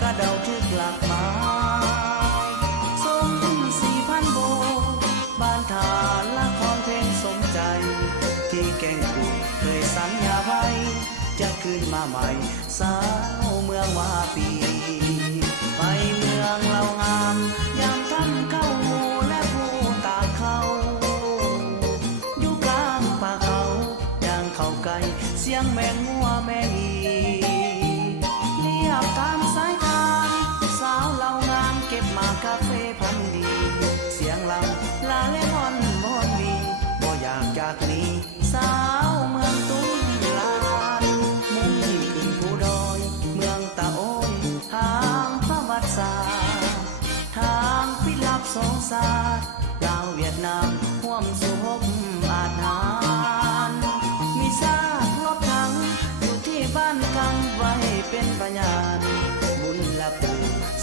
กระเดาทึกหลักไม้สม4,000 โบบ้านทาละครเพลงสมใจที่แก่งกูเคยสัญญาไว้จะขึ้นมาใหม่สาวเมืองวาปีไปเมืองเรางามยามท่านเข้าและผู้ตากเขาอยู่กลางป่าเขาย่างเข้าไกลเสียงแมงงัวแมงอีเรียบตามสายทางสาวเหล่างามเก็บมากาเฟ่พันธุ์ดีเสียงลำลาเล่มอนมอนมีบ่อยากจากนี้สาวเมืองตุ้งลานมุ่งขึ้นภูดอยเมืองตาโอนทางประวัติศาสตร์ทางพิลับสงสารลาวเวียดนามห่วมสุภพอาจหารมีซากรถถังอยู่ที่บ้านกังไว้เป็นพยานบุญละปู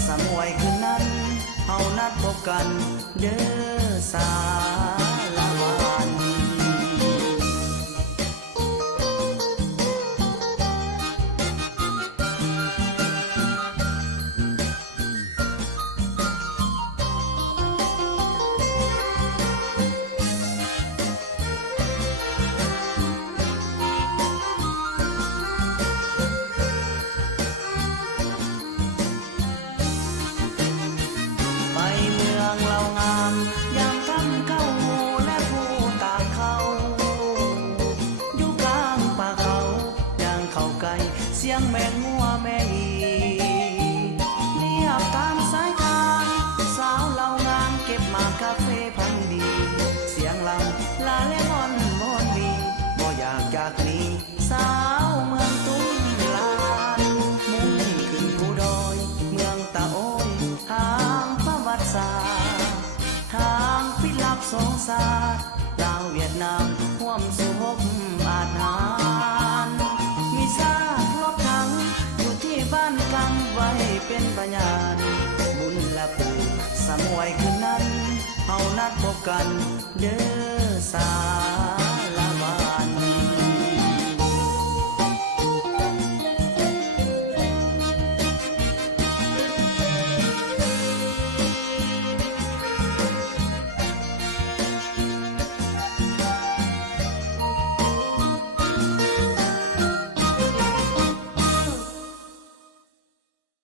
สมวยคืนนั้นเฮานัดพบกันเด้อสาละวัน ไปเมืองเรางามยามท่านเข้าและผู้ตากเขาอยู่กลางป่าเขาย่างเข้าไกลเสียงแมงงัวแมงอีเรียบตามสายทางสาวเหล่างามเก็บมากาเฟ่พันธุ์ดีเสียงลำลาเล่มอนมอนมีบ่อยากจากนี้สาวเมืองตุ้งลานมุ่งขึ้นภูดอยเมืองตาโอนทางประวัติศาสตร์ทางพิลับสงสารลาวเวียดนามห่วมสุภพอาจหารมีซากรถถังอยู่ที่บ้านกังไว้เป็นพยานบุญละปูสมวยคืนนั้นเฮานัดพบกันเด้อ